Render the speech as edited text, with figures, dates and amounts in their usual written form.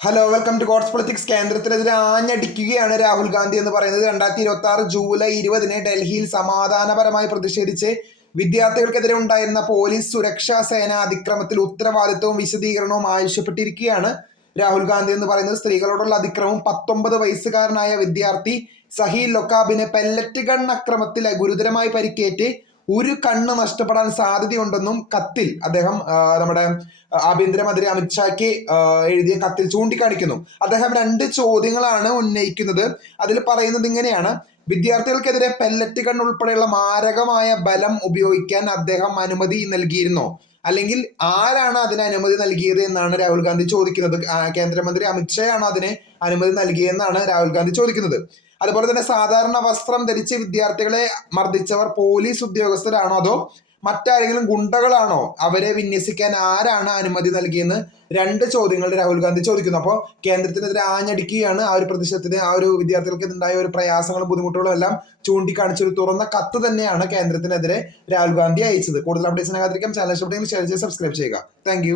Hello, welcome to God's politics. കേന്ദ്രത്തിനെതിരെ ആഞ്ഞടിക്കുകയാണ് രാഹുൽ ഗാന്ധി എന്ന് പറയുന്നത്. 2026 ജൂലൈ 20 ഡൽഹിയിൽ സമാധാനപരമായി പ്രതിഷേധിച്ച് വിദ്യാർത്ഥികൾക്കെതിരെ ഉണ്ടായിരുന്ന പോലീസ് സുരക്ഷാ സേന അതിക്രമത്തിൽ ഉത്തരവാദിത്വവും വിശദീകരണവും ആവശ്യപ്പെട്ടിരിക്കുകയാണ് രാഹുൽ ഗാന്ധി എന്ന് പറയുന്നത്. സ്ത്രീകളോടുള്ള അതിക്രമം 19 വയസ്സുകാരനായ വിദ്യാർത്ഥി സഹീൽ ലൊക്കാബിന് പെല്ലറ്റ് ഗൺ അക്രമത്തിൽ ഗുരുതരമായി പരിക്കേറ്റ് ഒരു കണ്ണ് നഷ്ടപ്പെടാൻ സാധ്യതയുണ്ടെന്നും കത്തിൽ അദ്ദേഹം നമ്മുടെ ആഭ്യന്തരമന്ത്രി അമിത്ഷായ്ക്ക് എഴുതിയ കത്തിൽ ചൂണ്ടിക്കാണിക്കുന്നു. അദ്ദേഹം 2 ചോദ്യങ്ങളാണ് ഉന്നയിക്കുന്നത്. അതിൽ പറയുന്നത് ഇങ്ങനെയാണ്: വിദ്യാർത്ഥികൾക്കെതിരെ പെല്ലറ്റ് ഗൺ ഉൾപ്പെടെയുള്ള മാരകമായ ബലം ഉപയോഗിക്കാൻ അദ്ദേഹം അനുമതി നൽകിയിരുന്നോ, അല്ലെങ്കിൽ ആരാണ് അതിന് അനുമതി നൽകിയത് എന്നാണ് രാഹുൽ ഗാന്ധി ചോദിക്കുന്നത്. കേന്ദ്രമന്ത്രി അമിത്ഷായാണ് അതിന് അനുമതി നൽകിയെന്നാണ് രാഹുൽ ഗാന്ധി ചോദിക്കുന്നത്. അതുപോലെ തന്നെ സാധാരണ വസ്ത്രം ധരിച്ച് വിദ്യാർത്ഥികളെ മർദ്ദിച്ചവർ പോലീസ് ഉദ്യോഗസ്ഥരാണോ അതോ മറ്റാരെങ്കിലും ഗുണ്ടകളാണോ, അവരെ വിന്യസിക്കാൻ ആരാണ് അനുമതി നൽകിയെന്ന് 2 ചോദ്യങ്ങൾ രാഹുൽ ഗാന്ധി ചോദിക്കുന്നു. അപ്പോൾ കേന്ദ്രത്തിനെതിരെ ആഞ്ഞടിക്കുകയാണ്. ആ ഒരു പ്രതിഷേധത്തിന്, ആ ഒരു വിദ്യാർത്ഥികൾക്ക് ഉണ്ടായ ഒരു പ്രയാസങ്ങളും ബുദ്ധിമുട്ടുകളും എല്ലാം ചൂണ്ടിക്കാണിച്ച ഒരു തുറന്ന കത്ത് തന്നെയാണ് കേന്ദ്രത്തിനെതിരെ രാഹുൽ ഗാന്ധി അയച്ചത്. കൂടുതൽ അപ്ഡേറ്റ്സിനെ കാത്തിരിക്കാം. ചാനൽ ഇഷ്ടപ്പെട്ടെങ്കിൽ ഷെയർ ചെയ്ത് സബ്സ്ക്രൈബ് ചെയ്യുക. താങ്ക്